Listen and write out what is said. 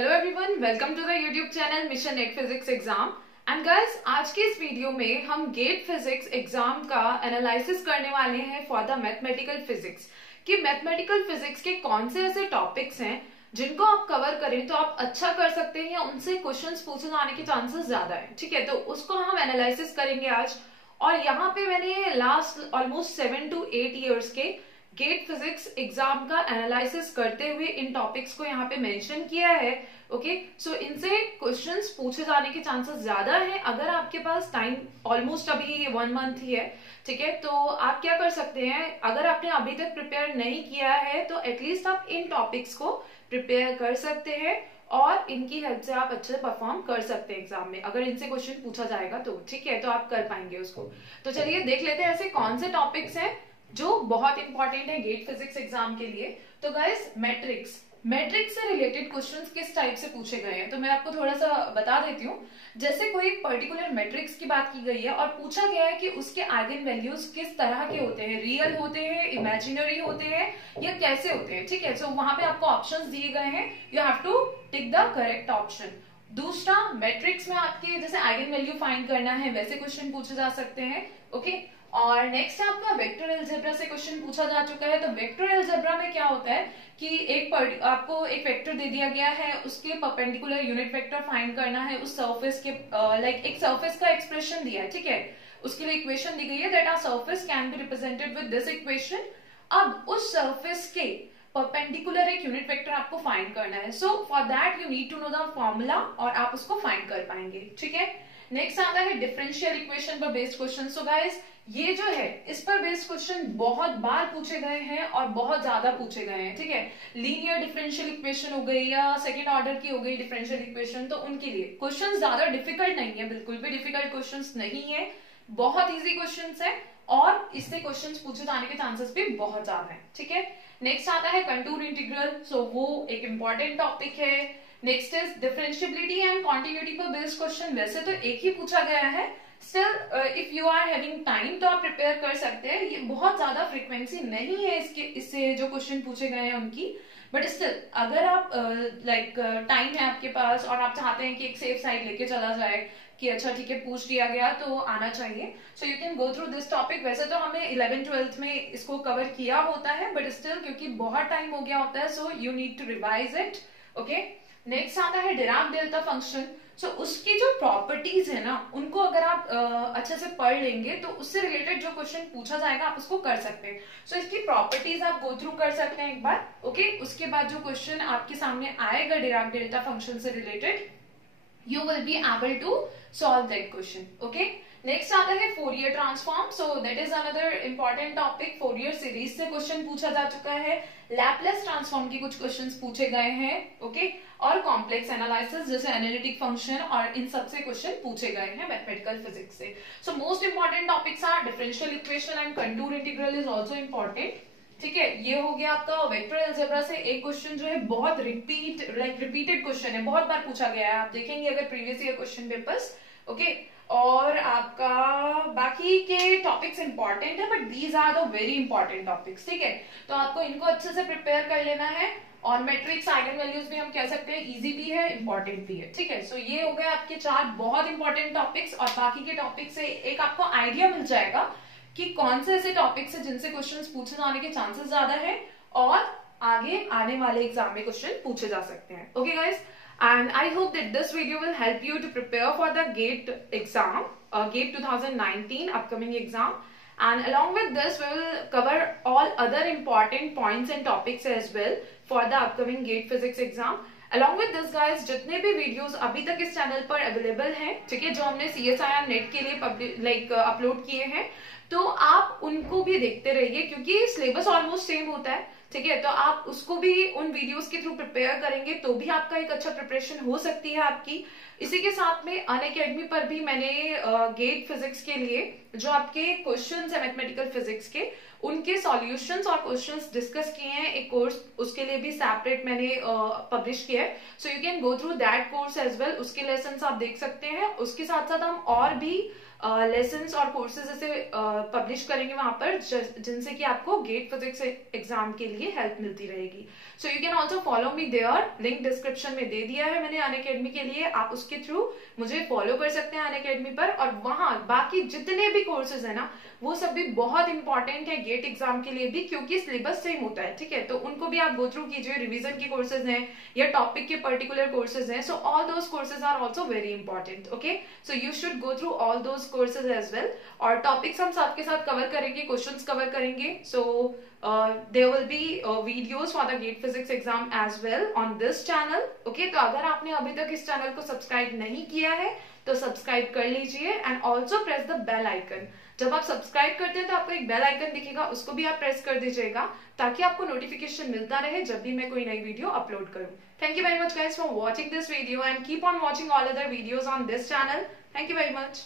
Hello everyone, welcome to the YouTube channel mission NET physics exam. And guys, आज के इस video में हम गेट फिजिक्स एग्जाम का एनालिसिस करने वाले हैं फॉर द मैथमेटिकल फिजिक्स कि मैथमेटिकल फिजिक्स के कौन से ऐसे टॉपिक्स हैं जिनको आप कवर करें तो आप अच्छा कर सकते हैं या उनसे क्वेश्चंस पूछे जाने के चांसेस ज्यादा है। ठीक है, तो उसको हम एनालिसिस करेंगे आज। और यहाँ पे मैंने लास्ट ऑलमोस्ट 7 to 8 ईयर्स के गेट फिजिक्स एग्जाम का एनालिसिस करते हुए इन टॉपिक्स को यहाँ पे मेंशन किया है। ओके, सो इनसे क्वेश्चंस पूछे जाने के चांसेस ज्यादा है। अगर आपके पास टाइम ऑलमोस्ट अभी 1 मंथ ही है, ठीक है, तो आप क्या कर सकते हैं, अगर आपने अभी तक प्रिपेयर नहीं किया है तो एटलीस्ट आप इन टॉपिक्स को प्रिपेयर कर सकते हैं और इनकी हेल्प से आप अच्छे परफॉर्म कर सकते हैं एग्जाम में। अगर इनसे क्वेश्चन पूछा जाएगा तो ठीक है, तो आप कर पाएंगे उसको। तो चलिए देख लेते हैं ऐसे कौन से टॉपिक्स हैं जो बहुत इंपॉर्टेंट है गेट फिजिक्स एग्जाम के लिए। तो गाइस, मैट्रिक्स से रिलेटेड क्वेश्चंस किस टाइप से पूछे गए हैं तो मैं आपको थोड़ा सा बता देती हूँ। जैसे कोई पर्टिकुलर मैट्रिक्स की बात की गई है और पूछा गया है कि उसके आइगन वैल्यूज किस तरह के होते हैं, रियल होते हैं, इमेजिनरी होते हैं या कैसे होते हैं। ठीक है, सो वहां पे आपको ऑप्शंस दिए गए हैं, you have to tick the correct option. दूसरा, मैट्रिक्स में आपके जैसे आइगन वैल्यू फाइंड करना है वैसे क्वेश्चन पूछे जा सकते हैं। ओके, और नेक्स्ट आपका वेक्टर अलजेब्रा से क्वेश्चन पूछा जा चुका है। तो वेक्टर अलजेब्रा में क्या होता है कि आपको एक वेक्टर दे दिया गया है, उसके परपेंडिकुलर यूनिट वेक्टर फाइंड करना है उस सरफेस के लाइक एक सरफेस का एक्सप्रेशन दिया है। ठीक है, उसके लिए इक्वेशन दी गई है that are surface can be represented with this equation. अब उस सरफेस के परपेंडिकुलर एक यूनिट वेक्टर आपको फाइंड करना है। So for that you need to know the formula और आप उसको फाइंड कर पाएंगे। ठीक है, नेक्स्ट आता है डिफरेंशियल इक्वेशन पर बेस्ड क्वेश्चन। सो गाइस, ये जो है इस पर बेस्ड क्वेश्चन बहुत बार पूछे गए हैं और बहुत ज्यादा पूछे गए हैं। ठीक है, लीनियर डिफरेंशियल इक्वेशन हो गई या सेकंड ऑर्डर की हो गई डिफरेंशियल इक्वेशन, तो उनके लिए क्वेश्चन ज्यादा डिफिकल्ट नहीं है, बिल्कुल भी डिफिकल्ट क्वेश्चन नहीं है, बहुत इजी क्वेश्चन है और इससे क्वेश्चन पूछे जाने के चांसेस भी बहुत ज्यादा है। ठीक है, नेक्स्ट आता है कंटूर इंटीग्रल। सो वो एक इंपॉर्टेंट टॉपिक है। Next is differentiability and continuity पर बेस्ड क्वेश्चन। वैसे तो एक ही पूछा गया है, still if you are having time तो आप प्रिपेयर कर सकते हैं। ये बहुत ज्यादा फ्रीक्वेंसी नहीं है इससे जो क्वेश्चन पूछे गए हैं उनकी, बट स्टिल अगर आप टाइम है आपके पास और आप चाहते हैं कि एक सेफ साइड लेके चला जाए कि अच्छा ठीक है पूछ लिया गया तो आना चाहिए, सो you can go through this topic. वैसे तो हमने 11th-12th में इसको कवर किया होता है, बट स्टिल क्योंकि बहुत टाइम हो गया होता है so you need to revise it. Okay, next आता है डिराक डेल्टा फंक्शन। सो उसकी जो प्रॉपर्टीज है ना उनको अगर आप अच्छे से पढ़ लेंगे तो उससे रिलेटेड जो क्वेश्चन पूछा जाएगा आप उसको कर सकते हैं। सो इसकी प्रॉपर्टीज आप गो थ्रू कर सकते हैं एक बार। ओके, उसके बाद जो क्वेश्चन आपके सामने आएगा डिराक डेल्टा फंक्शन से related, you will be able to solve that question. Okay, next आता है Fourier transform. so that is another important topic। Fourier series से क्वेश्चन पूछा जा चुका है, लैपलेस ट्रांसफॉर्म के कुछ क्वेश्चंस पूछे गए हैं। ओके, और कॉम्प्लेक्स एनालिसिस जैसे एनालिटिक फंक्शन और इन सब से क्वेश्चन पूछे गए हैं मैथमेटिकल फिजिक्स से। So most important topics are differential equation and contour integral is also important. ठीक है, ये हो गया आपका वेक्टर अलजेब्रा से एक क्वेश्चन जो है बहुत रिपीटेड क्वेश्चन है, बहुत बार पूछा गया है, आप देखेंगे अगर previous year question papers. Okay, और आपका बाकी के टॉपिक्स इंपॉर्टेंट है but these are the very important topics. ठीक है, तो आपको इनको अच्छे से प्रिपेयर कर लेना है। और मैट्रिक्स आइगन वैल्यूज भी हम कह सकते हैं इजी भी है, इंपॉर्टेंट भी है। ठीक है, सो ये हो गए आपके 4 बहुत इंपॉर्टेंट टॉपिक्स और बाकी के टॉपिक से एक आपको आइडिया मिल जाएगा कि कौन से ऐसे टॉपिक्स है जिनसे क्वेश्चंस पूछे जाने के चांसेस ज्यादा है और आगे आने वाले एग्जाम में क्वेश्चन पूछे जा सकते हैं। Okay guys, and I hope that this video will help you to prepare for the GATE exam, GATE 2019 upcoming exam, and along with this we will cover all other important points and topics as well for the upcoming GATE physics exam. Along with this guys, जितने भी videos अभी तक इस channel पर available हैं, ठीक है, जो हमने CSIR नेट के लिए अपलोड किए हैं, तो आप उनको भी देखते रहिए क्योंकि सिलेबस ऑलमोस्ट सेम होता है। ठीक है, तो आप उसको भी उन वीडियोस के थ्रू प्रिपेयर करेंगे तो भी आपका एक अच्छा प्रिपरेशन हो सकती है आपकी। इसी के साथ में अनअकैडमी पर भी मैंने गेट फिजिक्स के लिए जो आपके क्वेश्चंस है मैथमेटिकल फिजिक्स के उनके सॉल्यूशंस और क्वेश्चंस डिस्कस किए हैं एक कोर्स, उसके लिए भी सेपरेट मैंने पब्लिश किया है। So you can go through that course as well, उसके लेसन आप देख सकते हैं। उसके साथ साथ हम और भी लेसन्स और कोर्सेज ऐसे पब्लिश करेंगे वहां पर, जिनसे कि आपको गेट फिजिक्स एग्जाम के लिए हेल्प मिलती रहेगी. So you can also follow me there. Link description में दे दिया है मैंने अनअकैडमी के लिए. आप उसके थ्रू मुझे फॉलो कर सकते हैं अनअकैडमी पर. और वहां बाकी जितने भी कोर्सेज है ना, वो सब भी बहुत इंपॉर्टेंट है गेट एग्जाम के लिए भी, क्योंकि सिलेबस सेम होता है. ठीक है, तो उनको भी आप गो थ्रू कीजिए. रिवीजन के कोर्सेज हैं या टॉपिक के पर्टिकुलर कोर्सेज हैं. So all those courses are also very important. Okay, so you should go through all those courses as well. और टॉपिक्स हम साथ के साथ कवर करेंगे, क्वेश्चंस कवर करेंगे. सो there will be videos for the GATE physics exam as well on this channel. Okay, तो अगर आपने अभी तक इस चैनल को सब्सक्राइब नहीं किया है तो सब्सक्राइब कर लीजिए. And also press the bell icon. जब आप सब्सक्राइब करते हैं तो आपको एक बेल आइकन दिखेगा, उसको भी आप प्रेस कर दीजिएगा ताकि आपको नोटिफिकेशन मिलता रहे जब भी मैं कोई नई वीडियो अपलोड करूं. Thank you very much guys for watching this video and keep on watching all other videos on this channel. Thank you very much.